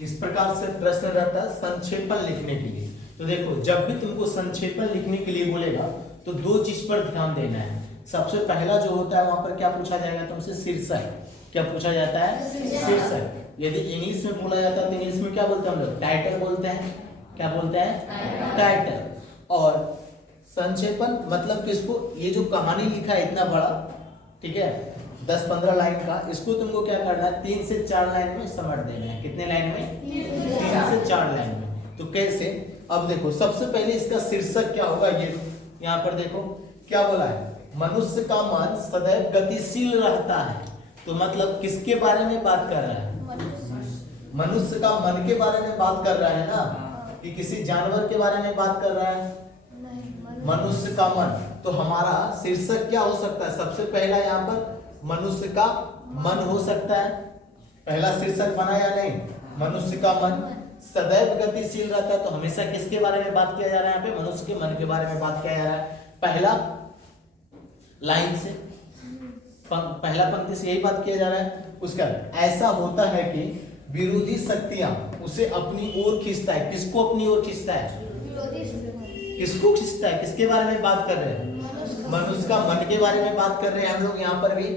इस प्रकार से प्रश्न रहता है संक्षेपण लिखने के लिए। तो देखो जब भी तुमको संक्षेपण लिखने के लिए बोलेगा तो दो चीज पर ध्यान देना है। सबसे पहला जो होता है वहां पर क्या पूछा जाएगा तुमसे, शीर्षक। क्या पूछा जाता है? शीर्षक। यदि इंग्लिश में बोला जाता है तो इंग्लिश में क्या बोलते हैं हम लोग? टाइटल बोलते हैं। क्या बोलते हैं? टाइटल। और संक्षेपण मतलब किसको, ये जो कहानी लिखा है इतना बड़ा, ठीक है, 10-15 लाइन का, इसको तुमको क्या करना है 3 से 4 लाइन में समझ देना है। कितने लाइन में? 3 से 4 लाइन में। तो कैसे? अब देखो सबसे पहले इसका शीर्षक क्या होगा, ये यहाँ पर देखो क्या बोला है, मनुष्य का मन सदैव गतिशील रहता है। तो मतलब किसके बारे में बात कर रहा है? मनुष्य का मन के बारे में बात कर रहा है ना, कि किसी जानवर के बारे में बात कर रहा है? मनुष्य का मन। तो हमारा शीर्षक क्या हो सकता है? सबसे पहला यहाँ पर मनुष्य का मन हो सकता है। पहला शीर्षक बना या नहीं? मनुष्य का मन सदैव गतिशील रहता है। तो हमेशा किसके बारे में बात किया जा रहा है? यहाँ पे मनुष्य के मन के बारे में बात किया जा रहा है। पहला लाइन से, पहला पंक्ति से यही बात किया जा रहा है। उसका ऐसा होता है कि विरोधी शक्तियां उसे अपनी ओर खींचता है। किसको अपनी ओर खींचता है? किसको खींचता है? किसके बारे में बात कर रहे हैं? मनुष्य का मन के बारे में बात कर रहे हैं हम लोग यहाँ पर भी।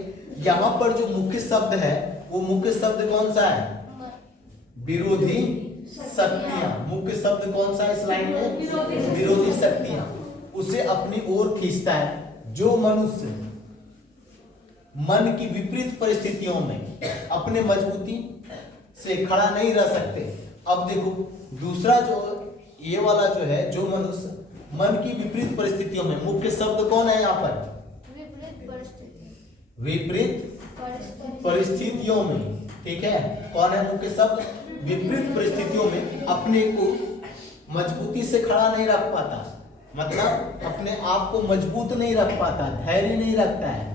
यहाँ पर जो मुख्य शब्द है वो मुख्य शब्द कौन सा है? विरोधी शक्तियां। मुख्य शब्द कौन सा है इस लाइन में? विरोधी शक्तियां उसे अपनी ओर खींचता है। जो मनुष्य मन की विपरीत परिस्थितियों में अपने मजबूती से खड़ा नहीं रह सकते। अब देखो दूसरा जो ये वाला जो है, जो मनुष्य मन की विपरीत परिस्थितियों में, मुख्य शब्द कौन है यहाँ पर? विपरीत परिस्थितियों में। ठीक है, कौन है मुख्य शब्द? विपरीत परिस्थितियों में अपने को मजबूती से खड़ा नहीं रख पाता, मतलब अपने आप को मजबूत नहीं रख पाता, धैर्य नहीं रखता है।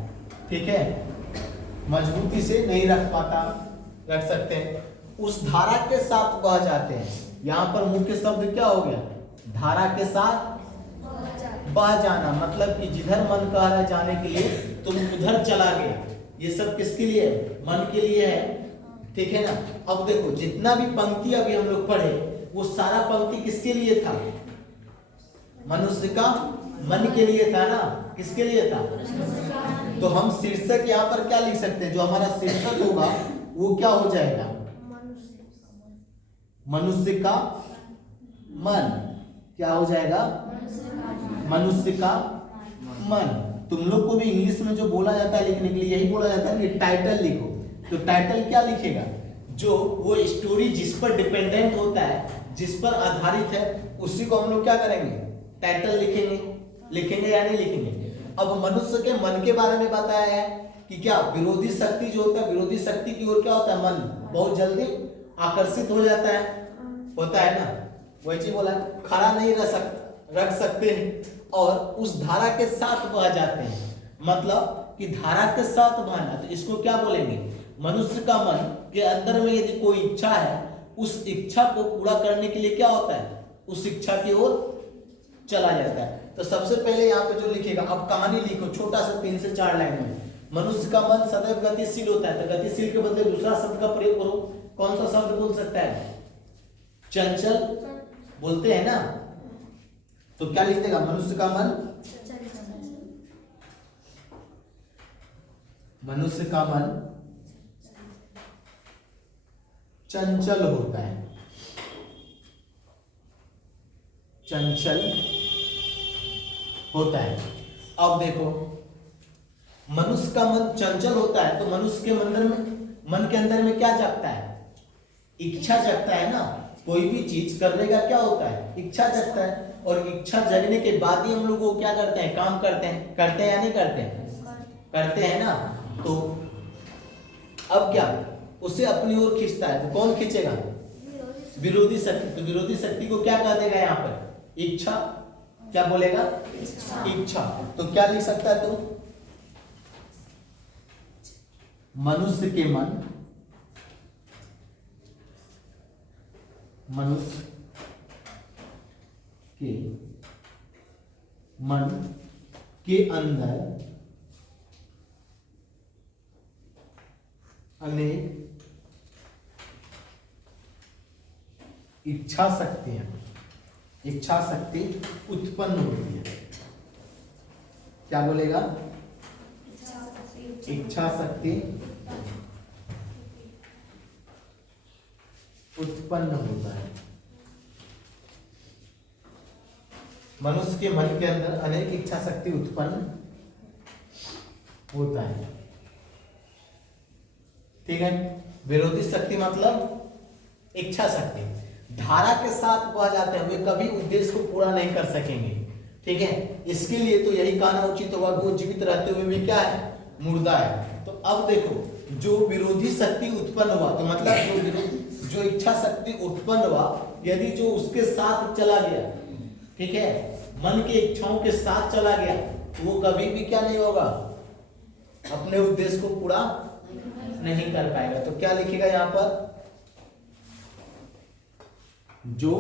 ठीक है, मजबूती से नहीं रख पाता, रख सकते हैं। उस धारा के साथ बह जाते हैं। यहाँ पर मुख्य शब्द क्या हो गया? धारा के साथ बह जाना, मतलब कि जिधर मन कह रहा है जाने के लिए तुम उधर चला गया। ये सब किसके लिए है? मन के लिए है। ठीक है ना। अब देखो जितना भी पंक्ति अभी हम लोग पढ़े वो सारा पंक्ति किसके लिए था? मनुष्य का मन के लिए था ना। किसके लिए था? तो हम शीर्षक यहाँ पर क्या लिख सकते हैं? जो हमारा शीर्षक होगा वो क्या हो जाएगा? मनुष्य का मन। क्या हो जाएगा? मनुष्य का मन। तुम लोग को भी इंग्लिश में जो बोला जाता है लिखने के लिए यही बोला जाता है कि टाइटल लिखो। तो टाइटल क्या लिखेगा? जो वो स्टोरी जिस पर डिपेंडेंट होता है, जिस पर आधारित है, उसी को हम लोग क्या करेंगे? टाइटल लिखेंगे। लिखेंगे या नहीं लिखेंगे? अब मनुष्य के मन के बारे में बताया है कि क्या विरोधी शक्ति जो होता है, विरोधी शक्ति की ओर क्या होता है? मन बहुत जल्दी आकर्षित हो जाता है, होता है ना। वही चीज बोला, खड़ा नहीं रख सकते हैं और उस धारा के साथ बह जाते हैं। मतलब कि धारा के साथ बहना, तो इसको क्या बोलेंगे? मनुष्य का मन के अंदर में यदि कोई इच्छा है, उस इच्छा को पूरा करने के लिए क्या होता है? उस इच्छा की ओर चला जाता है। तो सबसे पहले यहाँ पे जो लिखेगा, अब कहानी लिखो छोटा सा 3 से 4 लाइन में। मनुष्य का मन सदैव गतिशील होता है। तो गतिशील के बदले दूसरा शब्द का प्रयोग करो। कौन सा शब्द बोल सकता है? चंचल बोलते हैं ना। तो क्या लिख देगा? मनुष्य का मन, मनुष्य का मन चंचल होता है। चंचल होता है। अब देखो मनुष्य का मन चंचल होता है तो मनुष्य के मन के अंदर में क्या जगता है? इच्छा जगता है ना। कोई भी चीज करने का क्या होता है? इच्छा जगता है। और इच्छा जगने के बाद ही हम लोग वो क्या करते हैं? काम करते हैं। करते हैं या नहीं करते हैं? करते हैं ना। तो अब क्या उसे अपनी ओर खींचता है। तो कौन खींचेगा? विरोधी शक्ति। तो विरोधी शक्ति को क्या कह देगा यहाँ पर? इच्छा। क्या बोलेगा? इच्छा। तो क्या लिख सकता है तू? मनुष्य के मन, मनुष्य के मन के अंदर अनेक इच्छा शक्ति उत्पन्न होती है। क्या बोलेगा? इच्छा शक्ति उत्पन्न होता है। मनुष्य के मन के अंदर अनेक इच्छा शक्ति उत्पन्न होता है। ठीक है। विरोधी शक्ति मतलब इच्छा शक्ति धारा के साथ बह जाते हैं, वे कभी उद्देश्य को पूरा नहीं कर सकेंगे। ठीक है। इसके लिए तो यही कहना उचित होगा कि वो जीवित रहते हुए भी क्या है? मुर्दा है। तो अब देखो, जो विरोधी शक्ति उत्पन्न हुआ, तो मतलब जो इच्छा शक्ति उत्पन्न हुआ, यदि जो उसके साथ चला गया, ठीक है, मन की इच्छाओं के साथ चला गया, तो वो कभी भी क्या नहीं होगा? अपने उद्देश्य को पूरा नहीं कर पाएगा। तो क्या लिखेगा यहां पर? जो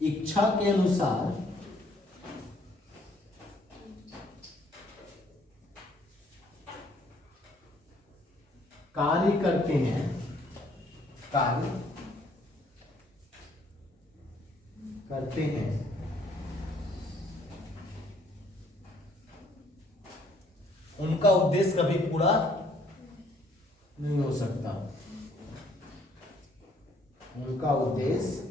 इच्छा के अनुसार कार्य करते हैं, उनका उद्देश्य कभी पूरा नहीं हो सकता। उनका उद्देश्य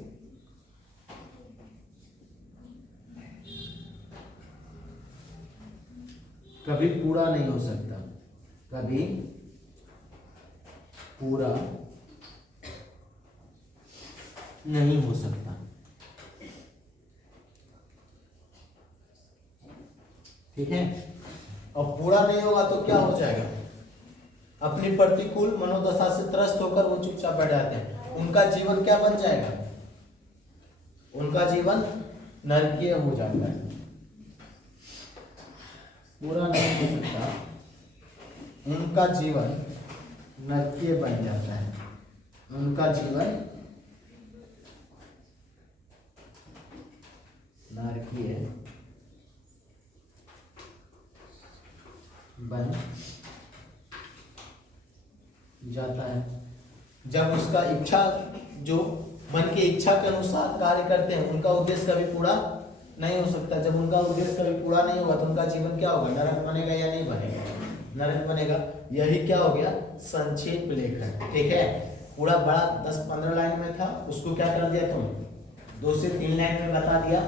कभी पूरा नहीं हो सकता, कभी पूरा नहीं हो सकता। ठीक है। और पूरा नहीं होगा तो क्या हो जाएगा? अपनी प्रतिकूल मनोदशा से त्रस्त होकर वो चुपचाप बैठ जाते हैं। उनका जीवन क्या बन जाएगा? उनका जीवन नरकीय हो जाता है। पूरा नहीं हो सकता, उनका जीवन नरकीय बन जाता है। उनका जीवन नरकीय बन जाता है। जब उसका इच्छा, जो मन की इच्छा के अनुसार कार्य करते हैं, उनका उद्देश्य कभी पूरा नहीं हो सकता। जब उनका उद्देश्य कभी पूरा नहीं होगा तो उनका जीवन क्या होगा? नरक बनेगा या नहीं बनेगा? नरक बनेगा। यही क्या हो गया? संक्षेप लेखन। ठीक है। पूरा बड़ा 10-15 लाइन में था, उसको क्या कर दिया तुम? 2 से 3 लाइन में बता दिया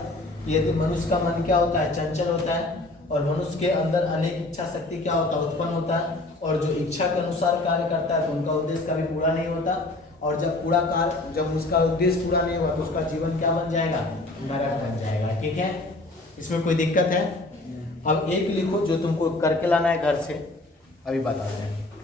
कि यदि मनुष्य का मन क्या होता है? चंचल होता है, और मनुष्य के अंदर अनेक इच्छा शक्ति क्या होता है? उत्पन्न होता है। और जो इच्छा के अनुसार कार्य करता है तो उनका उद्देश्य कभी पूरा नहीं होता। और जब उसका उद्देश्य पूरा नहीं हुआ तो उसका जीवन क्या बन जाएगा? नरक बन जाएगा। ठीक है। इसमें कोई दिक्कत है? अब एक लिखो जो तुमको करके लाना है घर से, अभी बता दें।